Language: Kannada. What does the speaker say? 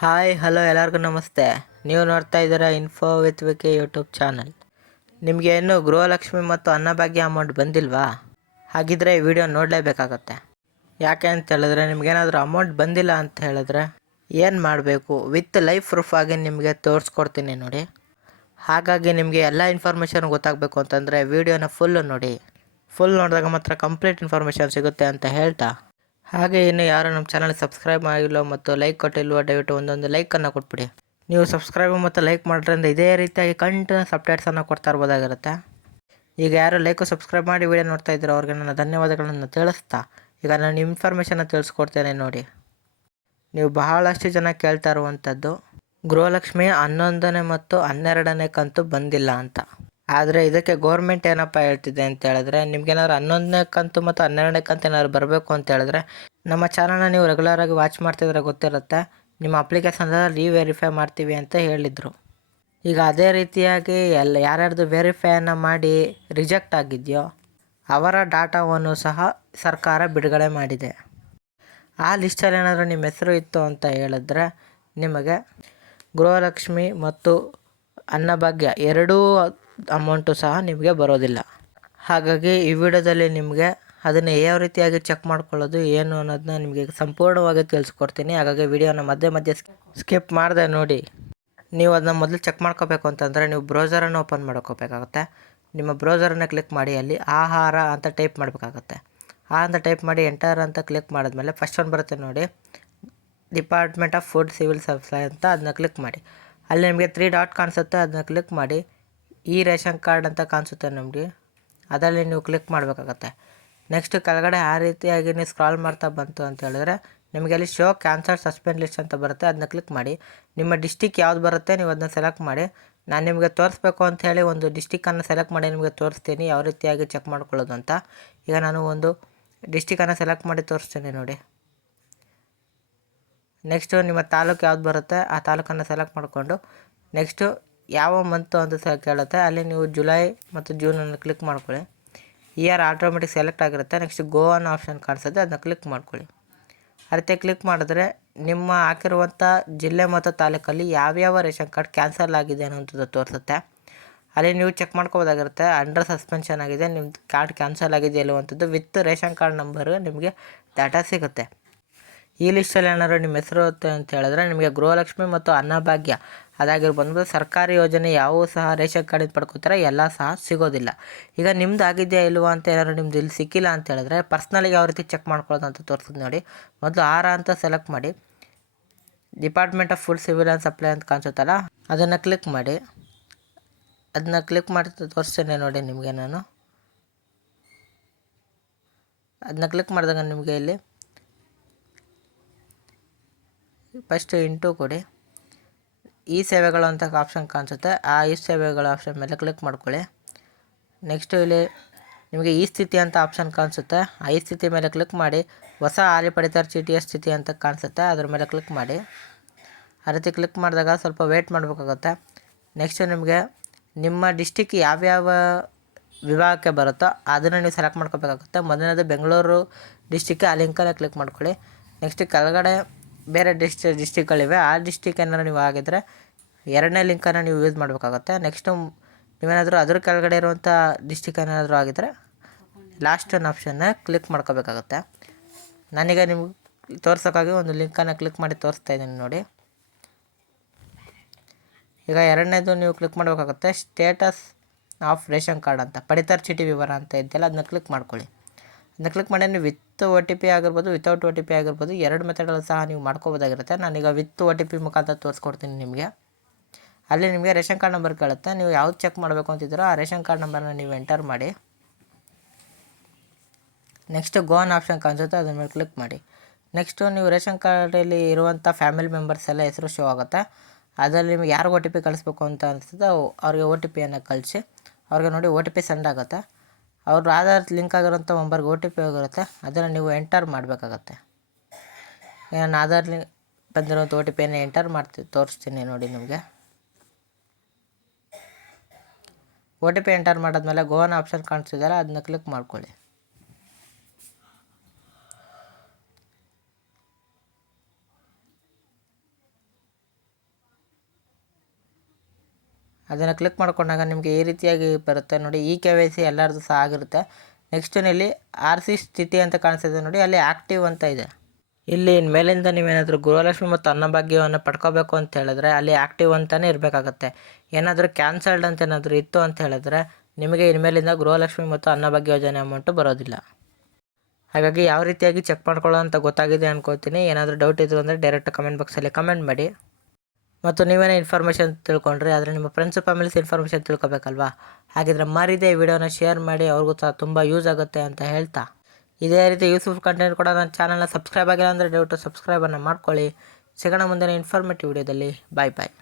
ಹಾಯ್ ಹಲೋ ಎಲ್ಲರಿಗೂ ನಮಸ್ತೆ. ನೀವು ನೋಡ್ತಾ ಇದ್ದೀರಾ info with VK YouTube channel. ನಿಮಗೆ ಇನ್ನೂ ಗೃಹಲಕ್ಷ್ಮಿ ಮತ್ತು ಅನ್ನಭಾಗ್ಯ ಅಮೌಂಟ್ ಬಂದಿಲ್ವಾ? ಹಾಗಿದ್ರೆ ಈ ವಿಡಿಯೋ ನೋಡಲೇಬೇಕಾಗತ್ತೆ. ಯಾಕೆ ಅಂತ ಹೇಳಿದ್ರೆ ನಿಮಗೇನಾದರೂ ಅಮೌಂಟ್ ಬಂದಿಲ್ಲ ಅಂತ ಹೇಳಿದ್ರೆ ಏನು ಮಾಡಬೇಕು ವಿತ್ ಲೈವ್ ಪ್ರೂಫ್ ಆಗಿ ನಿಮಗೆ ತೋರಿಸ್ಕೊಡ್ತೀನಿ ನೋಡಿ. ಹಾಗಾಗಿ ನಿಮಗೆ ಎಲ್ಲ ಇನ್ಫಾರ್ಮೇಷನ್ ಗೊತ್ತಾಗಬೇಕು ಅಂತಂದರೆ ವಿಡಿಯೋನ ಫುಲ್ಲು ನೋಡಿ. ಫುಲ್ ನೋಡಿದಾಗ ಮಾತ್ರ ಕಂಪ್ಲೀಟ್ ಇನ್ಫಾರ್ಮೇಷನ್ ಸಿಗುತ್ತೆ ಅಂತ ಹೇಳ್ತಾ, ಹಾಗೆ ಇನ್ನು ಯಾರು ನಮ್ಮ ಚಾನಲ್ ಸಬ್ಸ್ಕ್ರೈಬ್ ಆಗಿಲ್ಲೋ ಮತ್ತು ಲೈಕ್ ಕೊಟ್ಟಿಲ್ವೋ ದಯವಿಟ್ಟು ಒಂದೊಂದು ಲೈಕನ್ನು ಕೊಟ್ಬಿಡಿ. ನೀವು ಸಬ್ಸ್ಕ್ರೈಬ್ ಮತ್ತು ಲೈಕ್ ಮಾಡೋದ್ರಿಂದ ಇದೇ ರೀತಿಯಾಗಿ ಕಂಟಿನ್ಯೂಸ್ ಅಪ್ಡೇಟ್ಸನ್ನು ಕೊಡ್ತಾ ಇರ್ಬೋದಾಗಿರುತ್ತೆ. ಈಗ ಯಾರು ಲೈಕು ಸಬ್ಸ್ಕ್ರೈಬ್ ಮಾಡಿ ವಿಡಿಯೋ ನೋಡ್ತಾ ಇದ್ದೀರೋ ಅವ್ರಿಗೆ ನನ್ನ ಧನ್ಯವಾದಗಳನ್ನು ತಿಳಿಸ್ತಾ, ಈಗ ನಾನು ಇನ್ಫಾರ್ಮೇಷನ್ನ ತಿಳಿಸ್ಕೊಡ್ತೇನೆ ನೋಡಿ. ನೀವು ಬಹಳಷ್ಟು ಜನ ಕೇಳ್ತಾ ಇರುವಂಥದ್ದು ಗೃಹಲಕ್ಷ್ಮಿ 11ನೇ ಮತ್ತು 12ನೇ ಕಂತು ಬಂದಿಲ್ಲ ಅಂತ. ಆದರೆ ಇದಕ್ಕೆ ಗೋರ್ಮೆಂಟ್ ಏನಪ್ಪ ಹೇಳ್ತಿದೆ ಅಂತ ಹೇಳಿದ್ರೆ, ನಿಮ್ಗೇನಾದ್ರು 11ನೇ ಕಂತು ಮತ್ತು 12ನೇ ಕಂತು ಏನಾದ್ರು ಬರಬೇಕು ಅಂತ ಹೇಳಿದ್ರೆ ನಮ್ಮ ಚಾನಲ್ನ ನೀವು ರೆಗ್ಯುಲರಾಗಿ ವಾಚ್ ಮಾಡ್ತಿದ್ರೆ ಗೊತ್ತಿರುತ್ತೆ, ನಿಮ್ಮ ಅಪ್ಲಿಕೇಶನ್ನೆಲ್ಲ ರೀವೆರಿಫೈ ಮಾಡ್ತೀವಿ ಅಂತ ಹೇಳಿದರು. ಈಗ ಅದೇ ರೀತಿಯಾಗಿ ಯಾರ್ಯಾರ್ದು ವೆರಿಫೈಯನ್ನು ಮಾಡಿ ರಿಜೆಕ್ಟ್ ಆಗಿದೆಯೋ ಅವರ ಡಾಟಾವನ್ನು ಸಹ ಸರ್ಕಾರ ಬಿಡುಗಡೆ ಮಾಡಿದೆ. ಆ ಲಿಸ್ಟಲ್ಲಿ ಏನಾದರೂ ನಿಮ್ಮ ಹೆಸರು ಇತ್ತು ಅಂತ ಹೇಳಿದ್ರೆ ನಿಮಗೆ ಗೃಹಲಕ್ಷ್ಮಿ ಮತ್ತು ಅನ್ನಭಾಗ್ಯ ಎರಡೂ ಅಮೌಂಟು ಸಹ ನಿಮಗೆ ಬರೋದಿಲ್ಲ. ಹಾಗಾಗಿ ಈ ವಿಡಿಯೋದಲ್ಲಿ ನಿಮಗೆ ಅದನ್ನು ಯಾವ ರೀತಿಯಾಗಿ ಚೆಕ್ ಮಾಡ್ಕೊಳ್ಳೋದು ಏನು ಅನ್ನೋದನ್ನ ನಿಮಗೆ ಸಂಪೂರ್ಣವಾಗಿ ತಿಳಿಸ್ಕೊಡ್ತೀನಿ. ಹಾಗಾಗಿ ವಿಡಿಯೋನ ಮಧ್ಯೆ ಮಧ್ಯೆ ಸ್ಕಿಪ್ ಮಾಡದೆ ನೋಡಿ. ನೀವು ಅದನ್ನ ಮೊದಲು ಚೆಕ್ ಮಾಡ್ಕೋಬೇಕು ಅಂತಂದರೆ ನೀವು ಬ್ರೌಸರನ್ನು ಓಪನ್ ಮಾಡ್ಕೋಬೇಕಾಗುತ್ತೆ. ನಿಮ್ಮ ಬ್ರೌಸರನ್ನು ಕ್ಲಿಕ್ ಮಾಡಿ ಅಲ್ಲಿ ಆಹಾರ ಅಂತ ಟೈಪ್ ಮಾಡಬೇಕಾಗುತ್ತೆ. ಅಂತ ಟೈಪ್ ಮಾಡಿ ಎಂಟರ್ ಅಂತ ಕ್ಲಿಕ್ ಮಾಡಿದ್ಮೇಲೆ ಫಸ್ಟ್ ಒಂದು ಬರುತ್ತೆ ನೋಡಿ, department of food civil supply ಅಂತ, ಅದನ್ನ ಕ್ಲಿಕ್ ಮಾಡಿ. ಅಲ್ಲಿ ನಿಮಗೆ 3 ಡಾಟ್ ಕಾಣಿಸುತ್ತೆ, ಅದನ್ನ ಕ್ಲಿಕ್ ಮಾಡಿ. ಈ ರೇಷನ್ ಕಾರ್ಡ್ ಅಂತ ಕಾಣಿಸುತ್ತೆ ನಮಗೆ, ಅದರಲ್ಲಿ ನೀವು ಕ್ಲಿಕ್ ಮಾಡಬೇಕಾಗತ್ತೆ. ನೆಕ್ಸ್ಟ್ ಕೆಳಗಡೆ ಆ ರೀತಿಯಾಗಿ ನೀವು ಸ್ಕ್ರಾಲ್ ಮಾಡ್ತಾ ಬಂತು ಅಂತ ಹೇಳಿದ್ರೆ ನಿಮಗೆ ಅಲ್ಲಿ ಶೋ ಕ್ಯಾನ್ಸಲ್ ಸಸ್ಪೆಂಡ್ ಲಿಸ್ಟ್ ಅಂತ ಬರುತ್ತೆ, ಅದನ್ನ ಕ್ಲಿಕ್ ಮಾಡಿ. ನಿಮ್ಮ ಡಿಸ್ಟಿಕ್ ಯಾವ್ದು ಬರುತ್ತೆ ನೀವು ಅದನ್ನ ಸೆಲೆಕ್ಟ್ ಮಾಡಿ. ನಾನು ನಿಮಗೆ ತೋರಿಸ್ಬೇಕು ಅಂತ ಹೇಳಿ ಒಂದು ಡಿಸ್ಟಿಕ್ಕನ್ನು ಸೆಲೆಕ್ಟ್ ಮಾಡಿ ನಿಮಗೆ ತೋರಿಸ್ತೀನಿ ಯಾವ ರೀತಿಯಾಗಿ ಚೆಕ್ ಮಾಡ್ಕೊಳ್ಳೋದು ಅಂತ. ಈಗ ನಾನು ಒಂದು ಡಿಸ್ಟಿಕ್ಕನ್ನು ಸೆಲೆಕ್ಟ್ ಮಾಡಿ ತೋರಿಸ್ತೀನಿ ನೋಡಿ. ನೆಕ್ಸ್ಟು ನಿಮ್ಮ ತಾಲೂಕು ಯಾವ್ದು ಬರುತ್ತೆ ಆ ತಾಲೂಕನ್ನು ಸೆಲೆಕ್ಟ್ ಮಾಡಿಕೊಂಡು ನೆಕ್ಸ್ಟು ಯಾವ ಮಂತು ಅಂತ ಕೇಳುತ್ತೆ, ಅಲ್ಲಿ ನೀವು ಜುಲೈ ಮತ್ತು ಜೂನನ್ನು ಕ್ಲಿಕ್ ಮಾಡ್ಕೊಳ್ಳಿ. ಇಯರ್ ಆಟೋಮೆಟಿಕ್ ಸೆಲೆಕ್ಟ್ ಆಗಿರುತ್ತೆ. ನೆಕ್ಸ್ಟ್ ಗೋ ಅನ್ನೋ ಆಪ್ಷನ್ ಕಾಣಿಸುತ್ತೆ, ಅದನ್ನ ಕ್ಲಿಕ್ ಮಾಡ್ಕೊಳ್ಳಿ. ಆ ರೀತಿ ಕ್ಲಿಕ್ ಮಾಡಿದ್ರೆ ನಿಮ್ಮ ಹಾಕಿರುವಂಥ ಜಿಲ್ಲೆ ಮತ್ತು ತಾಲೂಕಲ್ಲಿ ಯಾವ್ಯಾವ ರೇಷನ್ ಕಾರ್ಡ್ ಕ್ಯಾನ್ಸಲ್ ಆಗಿದೆ ಅನ್ನೋಂಥದ್ದು ತೋರಿಸುತ್ತೆ. ಅಲ್ಲಿ ನೀವು ಚೆಕ್ ಮಾಡ್ಕೋಬೋದಾಗಿರುತ್ತೆ, ಅಂಡರ್ ಸಸ್ಪೆನ್ಷನ್ ಆಗಿದೆ, ನಿಮ್ಮದು ಕಾರ್ಡ್ ಕ್ಯಾನ್ಸಲ್ ಆಗಿದೆ ಇಲ್ಲವಂಥದ್ದು ವಿತ್ ರೇಷನ್ ಕಾರ್ಡ್ ನಂಬರು ನಿಮಗೆ ಡಾಟಾ ಸಿಗುತ್ತೆ. ಈ ಲಿಸ್ಟಲ್ಲಿ ಏನಾದ್ರು ನಿಮ್ಮ ಹೆಸರು ಅಂತ ಹೇಳಿದ್ರೆ ನಿಮಗೆ ಗೃಹಲಕ್ಷ್ಮಿ ಮತ್ತು ಅನ್ನಭಾಗ್ಯ ಅದಾಗಿರ್ಬೋದು ಸರ್ಕಾರಿ ಯೋಜನೆ ಯಾವುವು ಸಹ ರೇಷನ್ ಕಾರ್ಡಿಂದ ಪಡ್ಕೋತಾರೆ ಎಲ್ಲ ಸಹ ಸಿಗೋದಿಲ್ಲ. ಈಗ ನಿಮ್ದು ಆಗಿದೆಯಾ ಇಲ್ವಾ ಅಂತ ಏನಾದ್ರು ನಿಮ್ದು ಇಲ್ಲಿ ಸಿಕ್ಕಿಲ್ಲ ಅಂತ ಹೇಳಿದ್ರೆ ಪರ್ಸ್ನಲಿಗೆ ಯಾವ ರೀತಿ ಚೆಕ್ ಮಾಡ್ಕೊಳ್ಳೋದು ಅಂತ ತೋರಿಸ್ತೀನಿ ನೋಡಿ. ಮೊದಲು ಆರ ಅಂತ ಸೆಲೆಕ್ಟ್ ಮಾಡಿ, department of food civil and supply ಅಂತ ಕಾಣಿಸುತ್ತಲ್ಲ ಅದನ್ನು ಕ್ಲಿಕ್ ಮಾಡಿ. ಅದನ್ನ ಕ್ಲಿಕ್ ಮಾಡಿ ತೋರಿಸ್ತೇನೆ ನೋಡಿ ನಿಮಗೆ ನಾನು. ಅದನ್ನ ಕ್ಲಿಕ್ ಮಾಡಿದಾಗ ನಿಮಗೆ ಇಲ್ಲಿ ಫಸ್ಟ್ ಇಂಟು ಕೊಡಿ. ಈ ಸೇವೆಗಳು ಅಂತ ಆಪ್ಷನ್ ಕಾಣಿಸುತ್ತೆ, ಆ ಈ ಸೇವೆಗಳ ಆಪ್ಷನ್ ಮೇಲೆ ಕ್ಲಿಕ್ ಮಾಡ್ಕೊಳ್ಳಿ. ನೆಕ್ಸ್ಟು ಇಲ್ಲಿ ನಿಮಗೆ ಈ ಸ್ಥಿತಿ ಅಂತ ಆಪ್ಷನ್ ಕಾಣಿಸುತ್ತೆ, ಆ ಈ ಸ್ಥಿತಿ ಮೇಲೆ ಕ್ಲಿಕ್ ಮಾಡಿ. ಹೊಸ ಹಾಲಿ ಪಡಿತರ ಚೀಟಿಯ ಸ್ಥಿತಿ ಅಂತ ಕಾಣಿಸುತ್ತೆ, ಅದ್ರ ಮೇಲೆ ಕ್ಲಿಕ್ ಮಾಡಿ. ಆ ರೀತಿ ಕ್ಲಿಕ್ ಮಾಡಿದಾಗ ಸ್ವಲ್ಪ ವೇಟ್ ಮಾಡಬೇಕಾಗುತ್ತೆ. ನೆಕ್ಸ್ಟು ನಿಮಗೆ ನಿಮ್ಮ ಡಿಸ್ಟಿಕ್ ಯಾವ್ಯಾವ ವಿಭಾಗಕ್ಕೆ ಬರುತ್ತೋ ಅದನ್ನು ನೀವು ಸೆಲೆಕ್ಟ್ ಮಾಡ್ಕೋಬೇಕಾಗುತ್ತೆ. ಮೊದಲನೇದು ಬೆಂಗಳೂರು ಡಿಸ್ಟಿಕ್, ಆ ಲಿಂಕನ್ನು ಕ್ಲಿಕ್ ಮಾಡ್ಕೊಳ್ಳಿ. ನೆಕ್ಸ್ಟ್ ಕೆಳಗಡೆ ಬೇರೆ ಡಿಸ್ಟಿಕ್ಗಳಿವೆ, ಆ ಡಿಸ್ಟಿಕ್ ಏನಾದ್ರು ನೀವು ಆಗಿದ್ದರೆ ಎರಡನೇ ಲಿಂಕನ್ನು ನೀವು ಯೂಸ್ ಮಾಡಬೇಕಾಗುತ್ತೆ. ನೆಕ್ಸ್ಟು ನೀವೇನಾದರೂ ಅದ್ರ ಕೆಳಗಡೆ ಇರುವಂಥ ಡಿಸ್ಟಿಕ್ ಏನಾದರೂ ಆಗಿದ್ದರೆ ಲಾಸ್ಟ್ ಒನ್ ಆಪ್ಷನ್ನ ಕ್ಲಿಕ್ ಮಾಡ್ಕೋಬೇಕಾಗುತ್ತೆ. ನಾನೀಗ ನಿಮ್ಗೆ ತೋರ್ಸೋಕ್ಕಾಗಿ ಒಂದು ಲಿಂಕನ್ನು ಕ್ಲಿಕ್ ಮಾಡಿ ತೋರಿಸ್ತಾ ಇದ್ದೀನಿ ನೋಡಿ. ಈಗ ಎರಡನೇದು ನೀವು ಕ್ಲಿಕ್ ಮಾಡಬೇಕಾಗುತ್ತೆ, ಸ್ಟೇಟಸ್ ಆಫ್ ರೇಷನ್ ಕಾರ್ಡ್ ಅಂತ, ಪಡಿತರ ಚೀಟಿ ವಿವರ ಅಂತ ಇದೆಯಲ್ಲ ಅದನ್ನ ಕ್ಲಿಕ್ ಮಾಡ್ಕೊಳ್ಳಿ. ಅದನ್ನ ಕ್ಲಿಕ್ ಮಾಡಿ ನೀವು ವಿತ್ OTP ಆಗಿರ್ಬೋದು ವಿತೌಟ್ OTP ಆಗಿರ್ಬೋದು ಎರಡು ಮೆಥಡ್ಗಳು ಸಹ ನೀವು ಮಾಡ್ಕೋಬೋದಾಗಿರುತ್ತೆ. ನಾನೀಗ ವಿತ್ OTP ಮುಖಾಂತರ ತೋರಿಸ್ಕೊಡ್ತೀನಿ ನಿಮಗೆ. ಅಲ್ಲಿ ನಿಮಗೆ ರೇಷನ್ ಕಾರ್ಡ್ ನಂಬರ್ ಕೇಳುತ್ತೆ, ನೀವು ಯಾವ್ದು ಚೆಕ್ ಮಾಡಬೇಕು ಅಂತಿದ್ದೀರೋ ಆ ರೇಷನ್ ಕಾರ್ಡ್ ನಂಬರ್ನ ನೀವು ಎಂಟರ್ ಮಾಡಿ. ನೆಕ್ಸ್ಟು ಗೋ ಆನ್ ಆಪ್ಷನ್ ಕಾಣಿಸುತ್ತೆ, ಅದ್ರ ಮೇಲೆ ಕ್ಲಿಕ್ ಮಾಡಿ. ನೆಕ್ಸ್ಟು ನೀವು ರೇಷನ್ ಕಾರ್ಡಲ್ಲಿ ಇರುವಂಥ ಫ್ಯಾಮಿಲಿ ಮೆಂಬರ್ಸ್ ಎಲ್ಲ ಹೆಸರು ಶೋ ಆಗುತ್ತೆ. ಅದರಲ್ಲಿ ನಿಮಗೆ ಯಾರು OTP ಕಳಿಸ್ಬೇಕು ಅಂತ ಅನಿಸ್ತದೆ ಅವ್ರಿಗೆ OTPಯನ್ನು ಕಳಿಸಿ. ಅವ್ರಿಗೆ ನೋಡಿ OTP ಸೆಂಡ್ ಆಗುತ್ತೆ. ಅವ್ರ ಆಧಾರ್ ಲಿಂಕ್ ಆಗಿರೋಂಥ ನಂಬರ್ಗೆ OTP ಆಗಿರುತ್ತೆ, ಅದನ್ನು ನೀವು ಎಂಟರ್ ಮಾಡಬೇಕಾಗತ್ತೆ. ನಾನು ಆಧಾರ್ ಲಿಂಕ್ ಬಂದಿರೋಂಥ OTPಯನ್ನು ಎಂಟರ್ ತೋರಿಸ್ತೀನಿ ನೋಡಿ ನಿಮಗೆ. OTP ಎಂಟರ್ ಮಾಡಿದ್ಮೇಲೆ ಗೋ ಆನ್ ಆಪ್ಷನ್ ಕಾಣಿಸ್ತಿದೆಯಲ್ಲ ಅದನ್ನ ಕ್ಲಿಕ್ ಮಾಡ್ಕೊಳ್ಳಿ. ಅದನ್ನು ಕ್ಲಿಕ್ ಮಾಡ್ಕೊಂಡಾಗ ನಿಮಗೆ ಈ ರೀತಿಯಾಗಿ ಬರುತ್ತೆ ನೋಡಿ. KYC ಎಲ್ಲರದ್ದು ಸಹ ಆಗಿರುತ್ತೆ. ನೆಕ್ಸ್ಟ್ ಇಲ್ಲಿ RC ಸ್ಥಿತಿ ಅಂತ ಕಾಣಿಸ್ತಿದೆ ನೋಡಿ, ಅಲ್ಲಿ ಆ್ಯಕ್ಟಿವ್ ಅಂತ ಇದೆ. ಇಲ್ಲಿ ಮೇಲಿಂದ ನೀವೇನಾದರೂ ಗೃಹಲಕ್ಷ್ಮಿ ಮತ್ತು ಅನ್ನಭಾಗ್ಯವನ್ನು ಪಡ್ಕೋಬೇಕು ಅಂತ ಹೇಳಿದ್ರೆ ಅಲ್ಲಿ ಆ್ಯಕ್ಟಿವ್ ಅಂತಲೇ ಇರಬೇಕಾಗತ್ತೆ. ಏನಾದರೂ ಕ್ಯಾನ್ಸಲ್ಡ್ ಅಂತ ಏನಾದರೂ ಇತ್ತು ಅಂತ ಹೇಳಿದ್ರೆ ನಿಮಗೆ ಇನ್ಮೇಲಿಂದ ಗೃಹಲಕ್ಷ್ಮಿ ಮತ್ತು ಅನ್ನಭಾಗ್ಯ ಯೋಜನೆ ಅಮೌಂಟು ಬರೋದಿಲ್ಲ. ಹಾಗಾಗಿ ಯಾವ ರೀತಿಯಾಗಿ ಚೆಕ್ ಮಾಡ್ಕೊಳ್ಳೋ ಅಂತ ಗೊತ್ತಾಗಿದೆ ಅನ್ಕೋತೀನಿ. ಏನಾದರೂ ಡೌಟ್ ಇದ್ರು ಅಂದರೆ ಡೈರೆಕ್ಟ್ ಕಮೆಂಟ್ ಬಾಕ್ಸಲ್ಲಿ ಕಮೆಂಟ್ ಮಾಡಿ. ಮತ್ತು ನೀವೇನೇ ಇನ್ಫಾರ್ಮೇಷನ್ ತಿಳ್ಕೊಂಡ್ರೆ ಆದರೆ ನಿಮ್ಮ ಫ್ರೆಂಡ್ಸು ಫ್ಯಾಮಿಲೀಸ್ ಇನ್ಫಾರ್ಮೇಷನ್ ತಿಳ್ಕೊಬೇಕಲ್ವಾ. ಹಾಗಿದ್ರೆ ಮರಿದೇ ಈ ವಿಡಿಯೋನ ಶೇರ್ ಮಾಡಿ, ಅವ್ರಿಗೂ ಸಹ ತುಂಬ ಯೂಸ್ ಆಗುತ್ತೆ ಅಂತ ಹೇಳ್ತಾ, ಇದೇ ರೀತಿ ಯೂಸ್ಫುಲ್ ಕಂಟೆಂಟ್ ಕೂಡ ನನ್ನ ಚಾನಲ್ನ ಸಬ್ಸ್ಕ್ರೈಬ್ ಆಗಿಲ್ಲ ಅಂದರೆ ದಯವಿಟ್ಟು ಸಬ್ಸ್ಕ್ರೈಬನ್ನು ಮಾಡ್ಕೊಳ್ಳಿ. ಸಿಗೋಣ ಮುಂದಿನ ಇನ್ಫಾರ್ಮೇಟಿವ್ ವಿಡಿಯೋದಲ್ಲಿ. ಬಾಯ್ ಬಾಯ್.